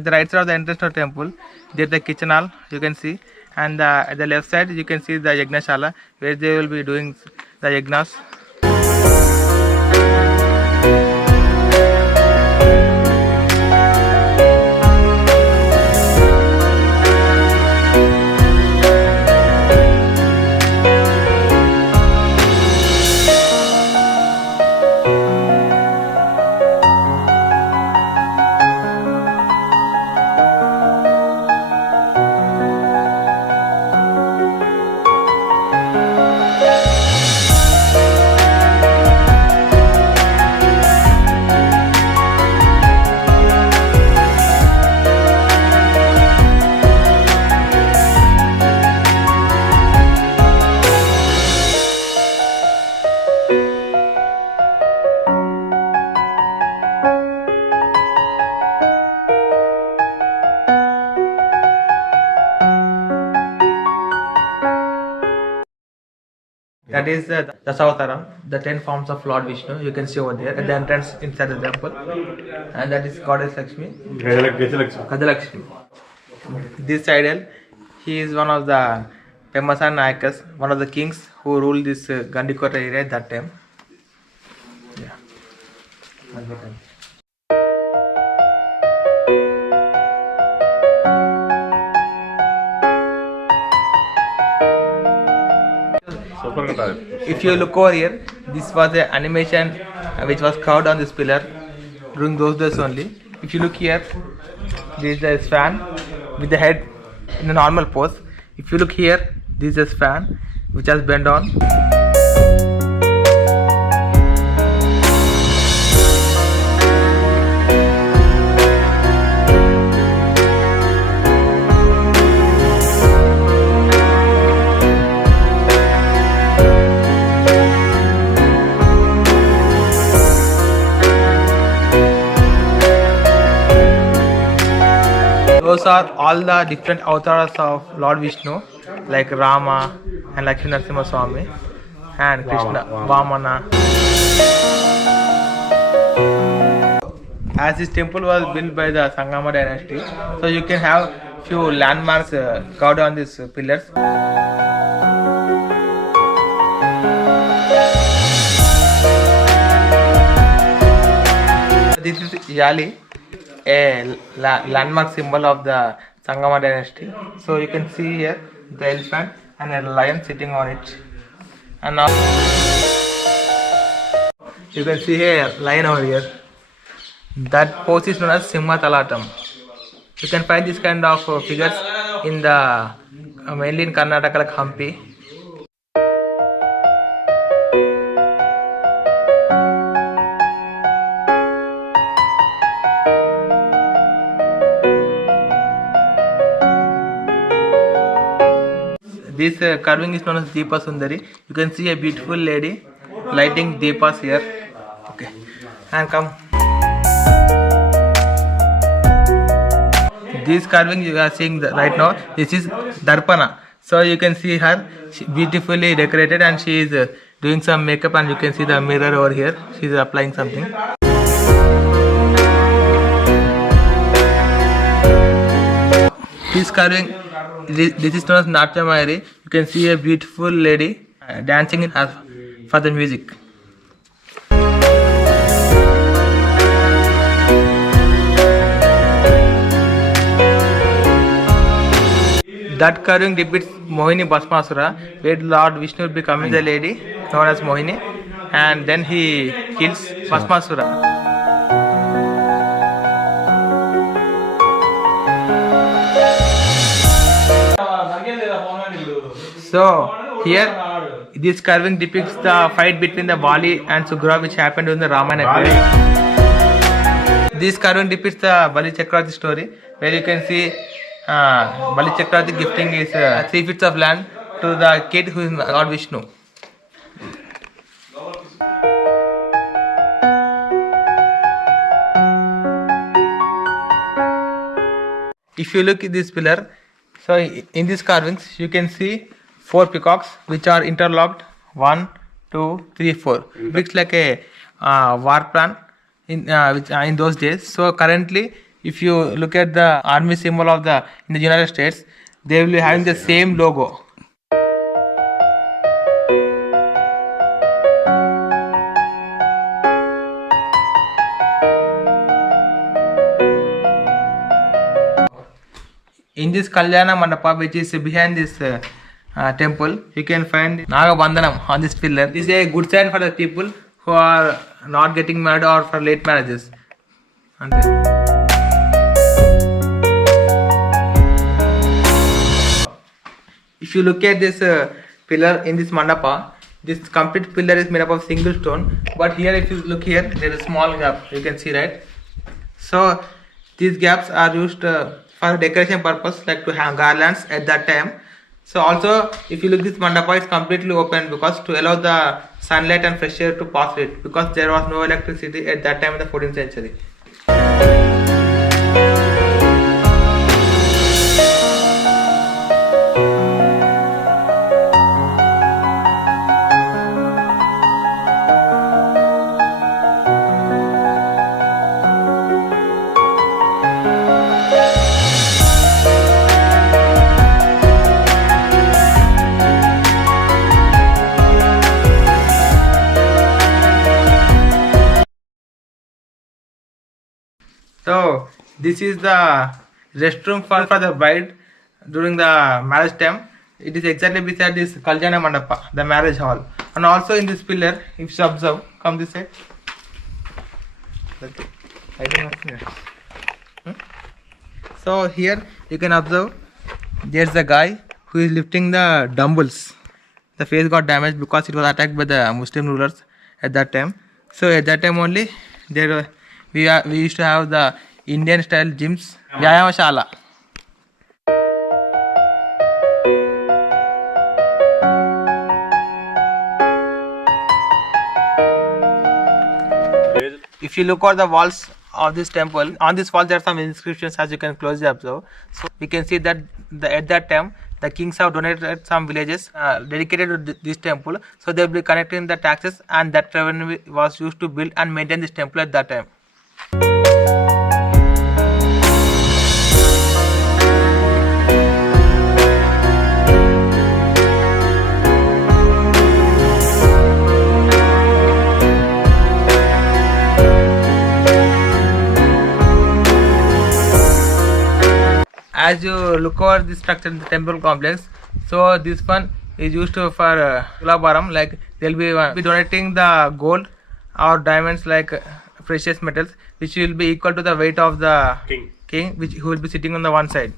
at the right side of the entrance to the temple, there is the kitchen hall you can see, and at the left side you can see the Yagnashala where they will be doing the yagnas. That is the Dasavataram, the 10 forms of Lord Vishnu. You can see over there at the entrance inside the temple, and that is Goddess Lakshmi. Gajalakshmi. This idol, he is one of the famous Nayakas, one of the kings who ruled this Gandikota area at that time. Yeah. If you look over here, this was the animation which was carved on this pillar during those days only. If you look here, this is the swan with the head in a normal pose. If you look here, this is a swan which has bent on. Those are all the different avatars of Lord Vishnu, like Rama and Raghunatha Swamy and Krishna, Vamana. As this temple was built by the Sangama dynasty, so you can have few landmarks carved on these pillars. This is Yali, a landmark symbol of the Sangama dynasty. So you can see here the elephant and a lion sitting on it. And now you can see here lion over here. That pose is known as Simha Talatam. You can find this kind of figures in the mainly in Karnataka like Hampi. This carving is known as Deepa Sundari. You can see a beautiful lady lighting deepas here. Okay, and come. This carving you are seeing right now, this is Darpana. So you can see her beautifully decorated, and she is doing some makeup, and you can see the mirror over here. She is applying something. This carving, this is known as Natya Mayari. You can see a beautiful lady dancing for the music. That carving depicts Mohini Bhasmasura, where Lord Vishnu will be coming the lady known as Mohini, and then he kills Bhasmasura. So here this carving depicts the fight between the Bali and Sugriva which happened during the Ramayana period. This carving depicts the Bali Chakravarti story, where you can see Bali Chakravarti gifting his 3 feet of land to the kid who is Lord Vishnu. If you look at this pillar, so in these carvings you can see 4 peacocks which are interlocked. 1, 2, 3, 4. Looks like a war plan in those days. So currently if you look at the army symbol of the in the United States, they will be having the same logo. In this Kalyana Mandapa, which is behind this temple, you can find Nagabandhanam on this pillar. This is a good sign for the people who are not getting married or for late marriages. If you look at this pillar in this mandapa, this complete pillar is made up of single stone. But here, if you look here, there is a small gap. You can see, right? So these gaps are used for decoration purpose, like to hang garlands at that time. So also, if you look this mandapa, it's completely open because to allow the sunlight and fresh air to pass it, because there was no electricity at that time in the 14th century. So this is the restroom for the bride during the marriage time. It is exactly beside this Kalyana Mandapa, the marriage hall. And also in this pillar, if you observe, come this side. So here you can observe there's a guy who is lifting the dumbbells. The face got damaged because it was attacked by the Muslim rulers at that time. So at that time only there we used to have the Indian style gyms, Vyayama Shala. If you look at the walls of this temple, on this wall there are some inscriptions, as you can closely observe. So we can see that at that time the kings have donated some villages dedicated to this temple, so they will be collecting the taxes, and that revenue was used to build and maintain this temple at that time. As you look over this structure in the temple complex, so this one is used for Tulabaram, like they'll be donating the gold or diamonds, like precious metals, which will be equal to the weight of the king, who will be sitting on the one side.